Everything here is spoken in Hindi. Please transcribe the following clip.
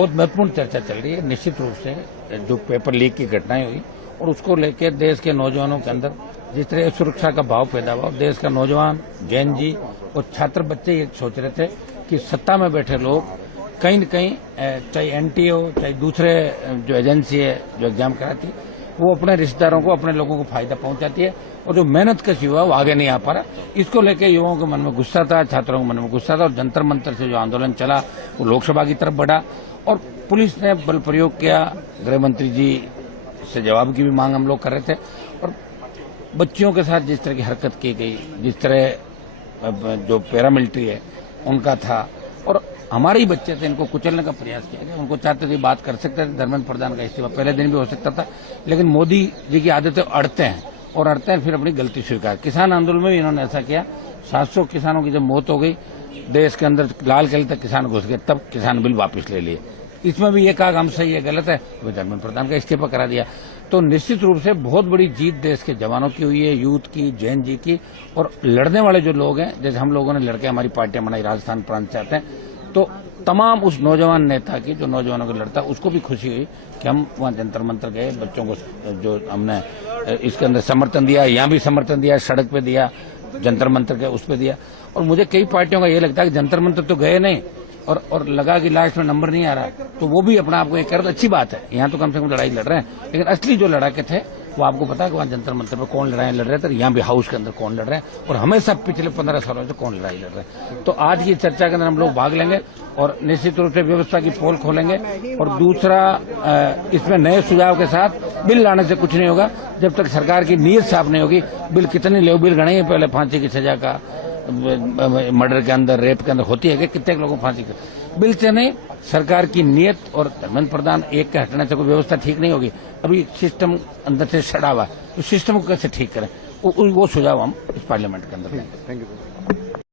बहुत महत्वपूर्ण चर्चा चल रही है। निश्चित रूप से जो पेपर लीक की घटनाएं हुई और उसको लेकर देश के नौजवानों के अंदर जिस तरह सुरक्षा का भाव पैदा हुआ, देश का नौजवान, जैन जी और छात्र बच्चे ये सोच रहे थे कि सत्ता में बैठे लोग कहीं न कहीं, चाहे एनटीए हो चाहे दूसरे जो एजेंसी है जो एग्जाम कराती, वो अपने रिश्तेदारों को, अपने लोगों को फायदा पहुंचाती है और जो मेहनत कश युवा वो आगे नहीं आ पा रहा। इसको लेकर युवाओं के मन में गुस्सा था, छात्रों के मन में गुस्सा था और जंतर मंतर से जो आंदोलन चला वो लोकसभा की तरफ बढ़ा और पुलिस ने बल प्रयोग किया। गृह मंत्री जी से जवाब की भी मांग हम लोग कर रहे थे और बच्चियों के साथ जिस तरह की हरकत की गई, जिस तरह जो पैरामिलिट्री है उनका था और हमारे ही बच्चे थे, इनको कुचलने का प्रयास किया गया। उनको चाहते थे बात कर सकते थे, धर्मेंद्र प्रधान का इस्तीफा पहले दिन भी हो सकता था, लेकिन मोदी जी की आदतें अड़ते हैं और अड़ते हैं फिर अपनी गलती स्वीकार। किसान आंदोलन में भी इन्होंने ऐसा किया। 700 किसानों की जब मौत हो गई, देश के अंदर लाल किले तक किसान घुस गए, तब किसान बिल वापस ले लिए। इसमें भी ये कहा हम सही है गलत है, धर्मेंद्र प्रधान का इस्तीफा करा दिया। तो निश्चित रूप से बहुत बड़ी जीत देश के जवानों की हुई है, यूथ की, जैन जी की और लड़ने वाले जो लोग हैं, जैसे हम लोगों ने लड़के हमारी पार्टियां बनाई, राजस्थान प्रांत से आते हैं, तो तमाम उस नौजवान नेता की जो नौजवानों को लड़ता उसको भी खुशी हुई कि हम वहां जंतर मंतर गए, बच्चों को जो हमने इसके अंदर समर्थन दिया, यहाँ भी समर्थन दिया, सड़क पे दिया, जंतर मंतर के उस पर दिया। और मुझे कई पार्टियों का ये लगता है कि जंतर मंतर तो गए नहीं और लगा कि लास्ट में नंबर नहीं आ रहा, तो वो भी अपना आपको एक कर अच्छी बात है। यहाँ तो कम से कम लड़ाई लड़ रहे हैं, लेकिन असली जो लड़ाके थे वो आपको पता है कि वहाँ जंतर मंतर पर कौन लड़ाई लड़ रहे थे, यहाँ भी हाउस के अंदर कौन लड़ रहे हैं और हमेशा पिछले 15 सालों से कौन लड़ाई लड़ रहे हैं। तो आज की चर्चा के अंदर हम लोग भाग लेंगे और निश्चित रूप से व्यवस्था की पोल खोलेंगे। और दूसरा, इसमें नए सुझाव के साथ बिल लाने से कुछ नहीं होगा जब तक सरकार की नीयत साफ नहीं होगी। बिल कितने ले बिल गणेंगे, पहले फांसी की सजा का, मर्डर के अंदर, रेप के अंदर होती है कि कितने लोगों को फांसी बिल से नहीं, सरकार की नीयत और धर्मेंद्र प्रधान एक के हटने से कोई व्यवस्था ठीक नहीं होगी। अभी सिस्टम अंदर से सड़ा हुआ है, तो सिस्टम को कैसे ठीक करें, वो सुझाव हम इस पार्लियामेंट के अंदर देंगे। Thank you.